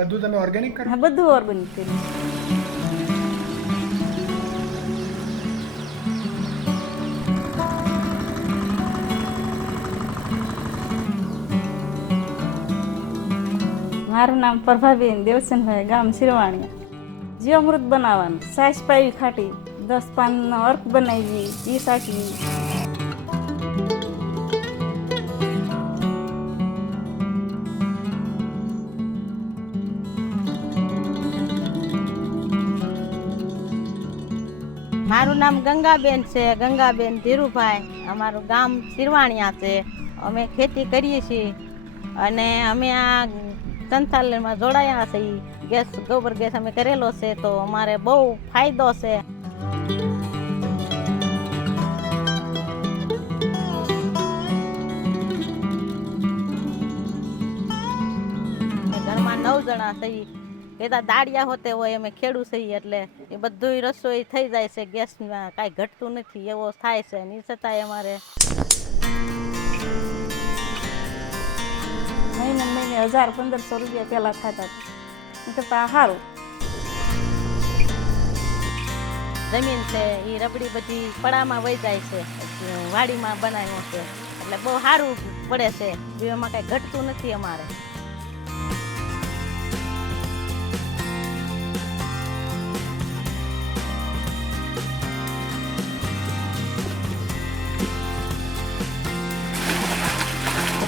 બધું તમે ઓર્ગેનિક કરો? હા, બધું ઓર્ગેનિક કર્યું. મારું નામ પ્રભાબેન દેવસનભાઈ, ગામ શિરવાણીયા. જીવામૃત બનાવવાનું, છાશ પાવી ખાટી, 10 પાનનો અર્ક બનાવી એ સાચવી. મારું નામ ગંગાબેન છે, ગંગાબેન ધીરુભાઈ. અમારું ગામ શિરવાણીયા છે. અમે ખેતી કરીએ છીએ અને અમે આ સંચાલનમાં જોડાયા છીએ. ગેસ, ગોબર ગેસ અમે કરેલો છે, તો અમારે બહુ ફાયદો છે. ઘરમાં 9 જણા છીએ. કેતા દાડિયા હોતે હોય, અમે ખેડૂ છીએ એટલે એ બધું રસોઈ થઈ જાય છે. ગેસમાં કાંઈ ઘટતું નથી, એવો થાય છે. ને છતાંય અમારે મહિને 1000-1500 રૂપિયા પહેલાં થતા. એ કરતાં સારું. જમીન છે એ રબડી બધી પડામાં વહી જાય છે, વાડીમાં બનાવ્યો છે એટલે બહુ સારું પડે છે. એમાં કાંઈ ઘટતું નથી અમારે.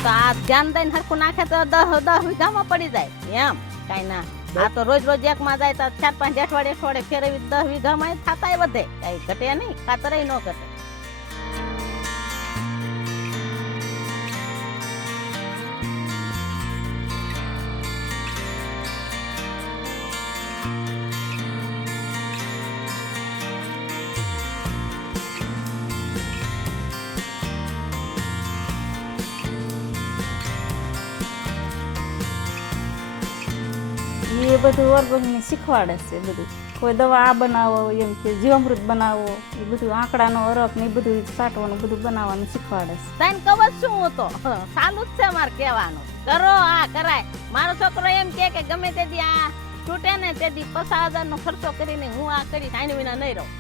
તો આ ધ્યાન દઈને હરખું નાખે તો 10 વીઘામાં પડી જાય એમ કાંઈ ના. આ તો રોજ રોજ એકમાં જાય તો 4-5 અઠવાડિયે ફેરવી 10 વીઘામાં થતાય વધે, કાંઈ ઘટે નહીં, ખાતરેય ન ઘટે. એ બધું ઓર્ગેનિક શીખવાડે છે. બધું કોઈ દવા આ બનાવો, એમ કે જીવામૃત બનાવો, એ બધું આંકડાનો અરક ને એ બધું છાંટવાનું, બધું બનાવવાનું શીખવાડે છે. તાઈને કવચ શું હતો, ચાલુ જ છે મારે કહેવાનું, કરો આ કરાય. મારો છોકરો એમ કે ગમે તે દી આ છૂટે ને તે દી 50,000 નો ખર્ચો કરીને હું આ કરી આની વિના નહીં રહું.